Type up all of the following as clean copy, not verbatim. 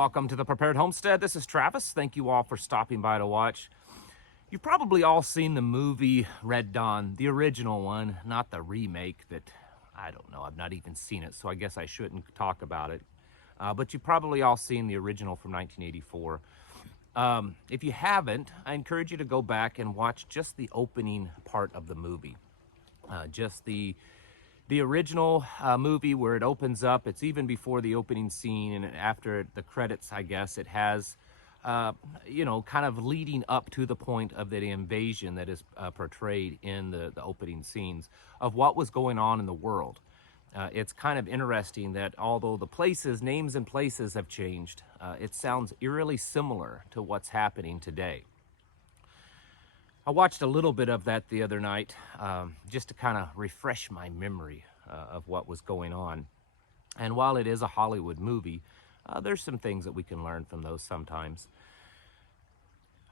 Welcome to the Prepared Homestead. This is Travis. Thank you all for stopping by to watch. You've probably all seen the movie Red Dawn, the original one, not the remake that, I don't know, I've not even seen it, so I guess I shouldn't talk about it. But you've probably all seen the original from 1984. If you haven't, I encourage you to go back and watch just the opening part of the movie. Just the original movie where it opens up. It's even before the opening scene, and after the credits, I guess, it has, kind of leading up to the point of the invasion that is portrayed in the opening scenes of what was going on in the world. It's kind of interesting that although the names and places have changed, it sounds eerily similar to what's happening today. I watched a little bit of that the other night just to kind of refresh my memory of what was going on. And while it is a Hollywood movie, there's some things that we can learn from those sometimes.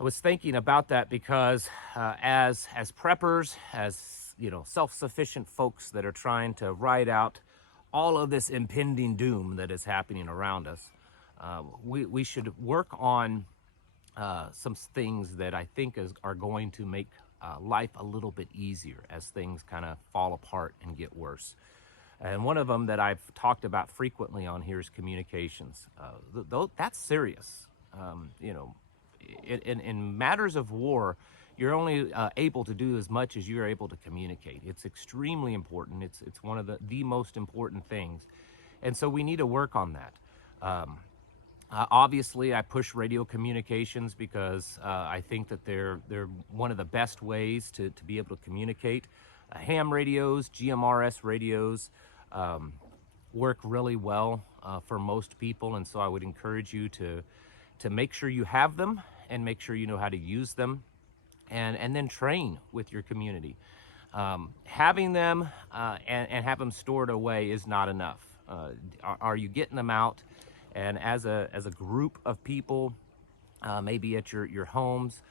I was thinking about that because as preppers, as self-sufficient folks that are trying to ride out all of this impending doom that is happening around us, we should work on some things that I think are going to make life a little bit easier as things kind of fall apart and get worse. And one of them that I've talked about frequently on here is communications. That's serious. In matters of war, you're only able to do as much as you're able to communicate. It's extremely important. It's one of the most important things. And so we need to work on that. Obviously, I push radio communications because I think that they're one of the best ways to be able to communicate. Ham radios, GMRS radios work really well for most people, and so I would encourage you to make sure you have them and make sure you know how to use them, and then train with your community. Having them and have them stored away is not enough. Are you getting them out? And as a group of people, maybe at your homes,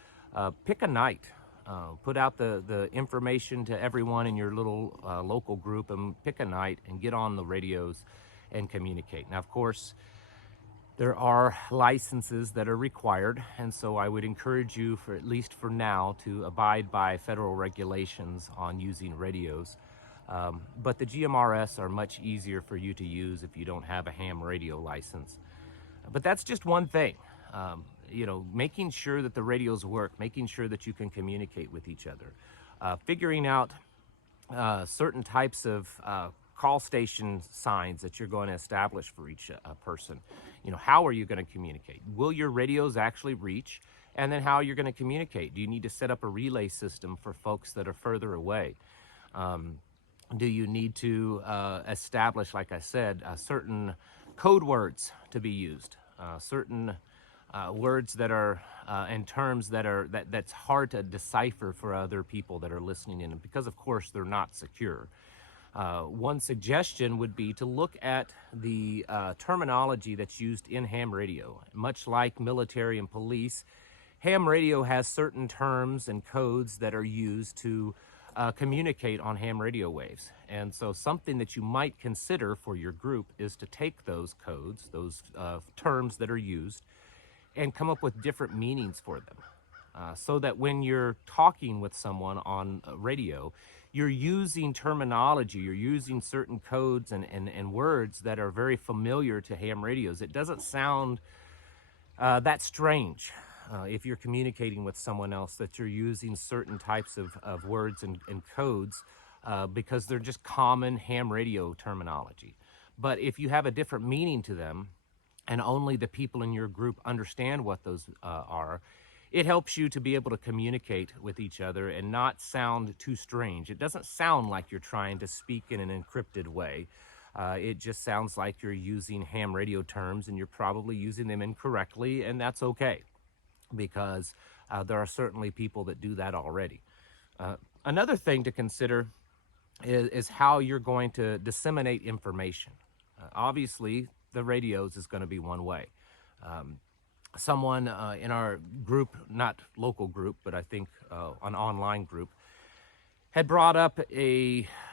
pick a night. Put out the information to everyone in your little local group and pick a night and get on the radios and communicate. Now, of course, there are licenses that are required, and so I would encourage you, at least for now, to abide by federal regulations on using radios. But the GMRS are much easier for you to use if you don't have a ham radio license. But that's just one thing. Making sure that the radios work, making sure that you can communicate with each other, figuring out certain types of call station signs that you're going to establish for each person. How are you going to communicate? Will your radios actually reach? And then how you're going to communicate? Do you need to set up a relay system for folks that are further away? Do you need to establish, like I said, certain code words to be used, certain words that are and terms that's hard to decipher for other people that are listening in, because of course they're not secure. One suggestion would be to look at the terminology that's used in ham radio. Much like military and police, ham radio has certain terms and codes that are used to communicate on ham radio waves. And so something that you might consider for your group is to take those codes, those terms that are used, and come up with different meanings for them. So that when you're talking with someone on radio, you're using terminology, you're using certain codes and words that are very familiar to ham radios. It doesn't sound that strange. If you're communicating with someone else, that you're using certain types of words and codes because they're just common ham radio terminology. But if you have a different meaning to them, and only the people in your group understand what those are, it helps you to be able to communicate with each other and not sound too strange. It doesn't sound like you're trying to speak in an encrypted way. It just sounds like you're using ham radio terms, and you're probably using them incorrectly, and that's okay, because there are certainly people that do that already. Another thing to consider is how you're going to disseminate information. Obviously, the radios is going to be one way. Someone in our group, not local group, but I think an online group, had brought up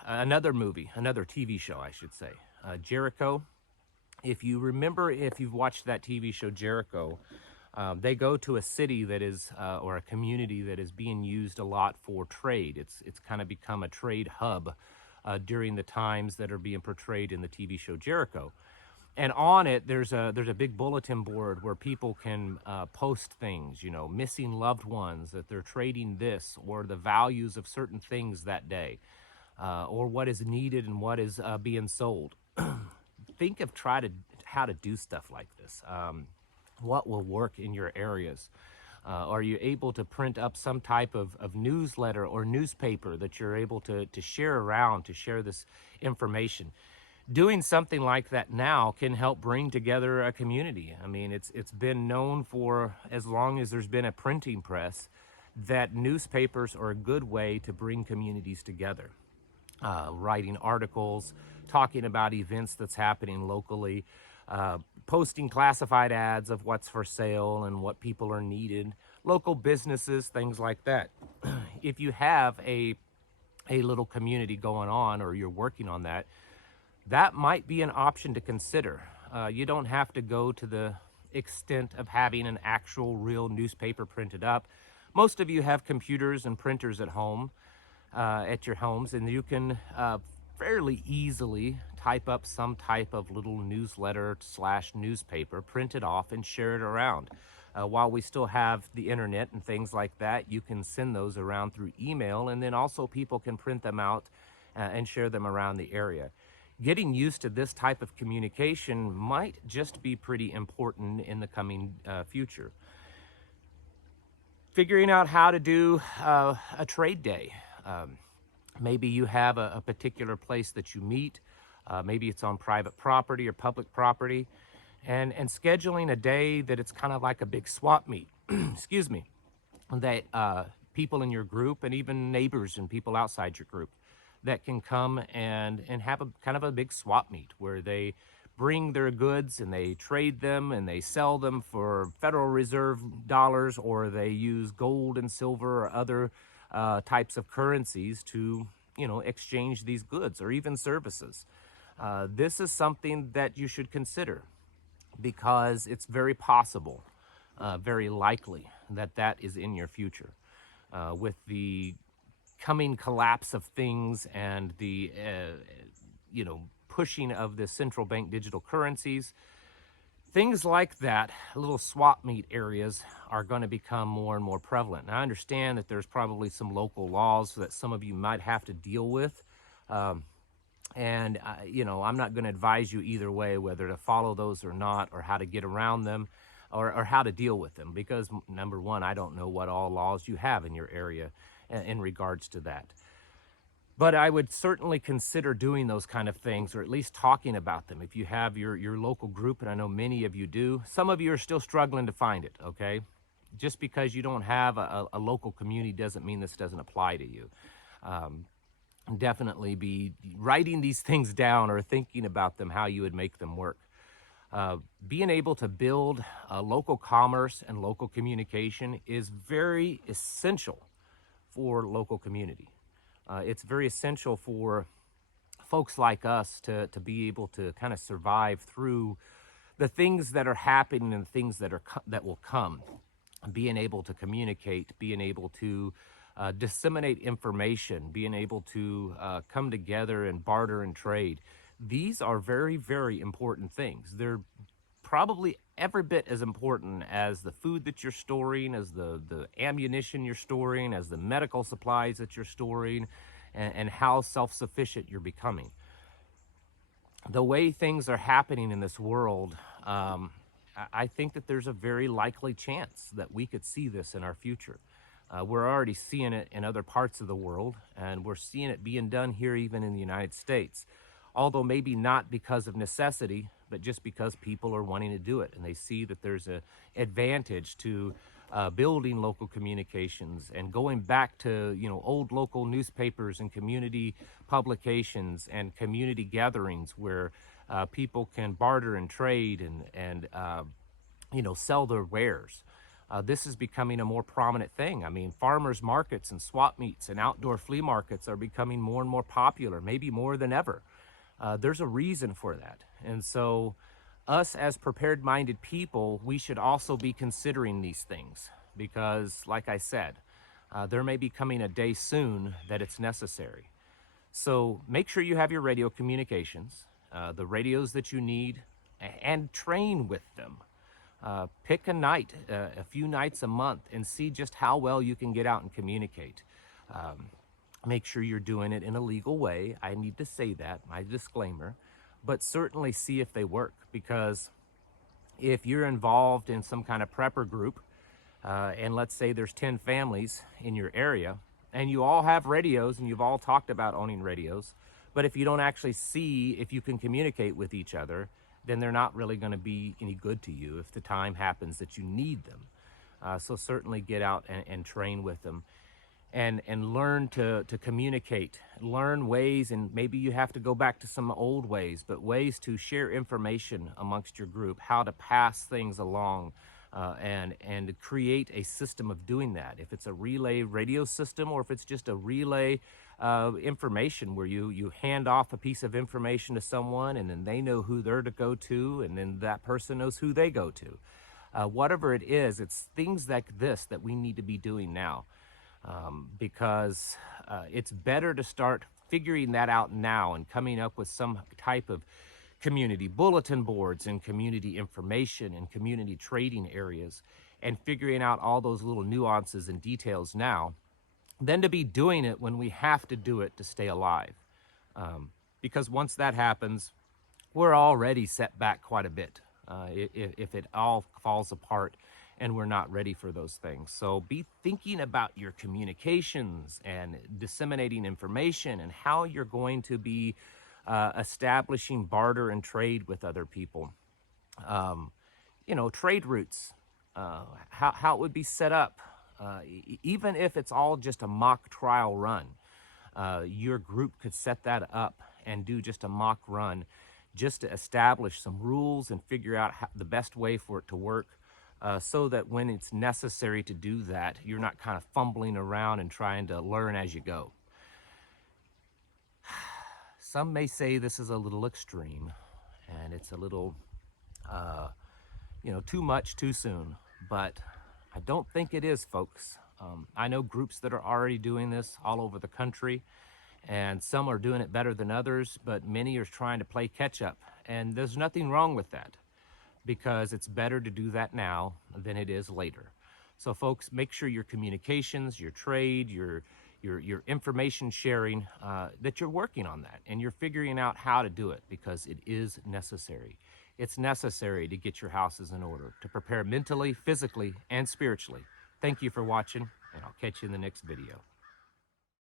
another movie, another TV show, I should say, Jericho. If you remember, if you've watched that TV show Jericho, they go to a city that is, or a community that is being used a lot for trade. It's kind of become a trade hub during the times that are being portrayed in the TV show Jericho. And on it, there's a big bulletin board where people can post things, you know, missing loved ones, that they're trading this, or the values of certain things that day, or what is needed and what is being sold. Think of how to do stuff like this. What will work in your areas? Are you able to print up some type of newsletter or newspaper that you're able to share around, to share this information? Doing something like that now can help bring together a community. I mean, it's been known for as long as there's been a printing press that newspapers are a good way to bring communities together. Writing articles, talking about events that's happening locally, posting classified ads of what's for sale and what people are needed, local businesses, things like that. If you have a little community going on, or you're working on that, that might be an option to consider. You don't have to go to the extent of having an actual real newspaper printed up. Most of you have computers and printers at home, at your homes, and you can fairly easily type up some type of little newsletter / newspaper, print it off and share it around. While we still have the internet and things like that, you can send those around through email, and then also people can print them out and share them around the area. Getting used to this type of communication might just be pretty important in the coming future. Figuring out how to do a trade day. Maybe you have a particular place that you meet. Maybe it's on private property or public property. And scheduling a day that it's kind of like a big swap meet, excuse me, that people in your group and even neighbors and people outside your group that can come and have a kind of a big swap meet where they bring their goods and they trade them and they sell them for Federal Reserve dollars, or they use gold and silver or other types of currencies to, you know, exchange these goods or even services. This is something that you should consider, because it's very possible, very likely that that is in your future. With the coming collapse of things and the pushing of the central bank digital currencies, things like that, little swap meet areas are going to become more and more prevalent. Now, I understand that there's probably some local laws that some of you might have to deal with, and I'm not going to advise you either way whether to follow those or not, or how to get around them, or how to deal with them, because number one, I don't know what all laws you have in your area in regards to that. But I would certainly consider doing those kind of things, or at least talking about them. If you have your local group, and I know many of you do, some of you are still struggling to find it, okay? Just because you don't have a local community doesn't mean this doesn't apply to you. Definitely be writing these things down or thinking about them, how you would make them work. Being able to build local commerce and local communication is very essential for local community. It's very essential for folks like us to be able to kind of survive through the things that are happening and the things that will come. Being able to communicate, being able to disseminate information, being able to come together and barter and trade. These are very, very important things. They're probably every bit as important as the food that you're storing, as the ammunition you're storing, as the medical supplies that you're storing, and how self-sufficient you're becoming. The way things are happening in this world, I think that there's a very likely chance that we could see this in our future. We're already seeing it in other parts of the world, and we're seeing it being done here even in the United States. Although maybe not because of necessity, but just because people are wanting to do it, and they see that there's an advantage to building local communications and going back to old local newspapers and community publications and community gatherings where people can barter and trade and sell their wares. This is becoming a more prominent thing. I mean, farmers markets and swap meets and outdoor flea markets are becoming more and more popular, maybe more than ever. There's a reason for that. And so us as prepared-minded people, we should also be considering these things because, like I said, there may be coming a day soon that it's necessary. So make sure you have your radio communications, the radios that you need, and train with them. Pick a night, a few nights a month, and see just how well you can get out and communicate. Make sure you're doing it in a legal way. I need to say that, my disclaimer, but certainly see if they work, because if you're involved in some kind of prepper group, and let's say there's 10 families in your area, and you all have radios and you've all talked about owning radios, but if you don't actually see if you can communicate with each other, then they're not really going to be any good to you if the time happens that you need them. So certainly get out and train with them, and learn to communicate, learn ways, and maybe you have to go back to some old ways, but ways to share information amongst your group, how to pass things along, and create a system of doing that. If it's a relay radio system, or if it's just a relay information where you hand off a piece of information to someone, and then they know who they're to go to, and then that person knows who they go to. Whatever it is, it's things like this that we need to be doing now, because it's better to start figuring that out now and coming up with some type of community bulletin boards and community information and community trading areas, and figuring out all those little nuances and details now, than to be doing it when we have to do it to stay alive. Because once that happens, we're already set back quite a bit if it all falls apart and we're not ready for those things. So be thinking about your communications and disseminating information and how you're going to be establishing barter and trade with other people. Trade routes, how it would be set up. Even if it's all just a mock trial run, your group could set that up and do just a mock run, just to establish some rules and figure out the best way for it to work, so that when it's necessary to do that, you're not kind of fumbling around and trying to learn as you go. Some may say this is a little extreme, and it's a little, too much too soon, but I don't think it is, folks. I know groups that are already doing this all over the country, and some are doing it better than others, but many are trying to play catch up, and there's nothing wrong with that, because it's better to do that now than it is later. So folks, make sure your communications, your trade, your information sharing, that you're working on that and you're figuring out how to do it, because it is necessary. It's necessary to get your houses in order, to prepare mentally, physically, and spiritually. Thank you for watching, and I'll catch you in the next video.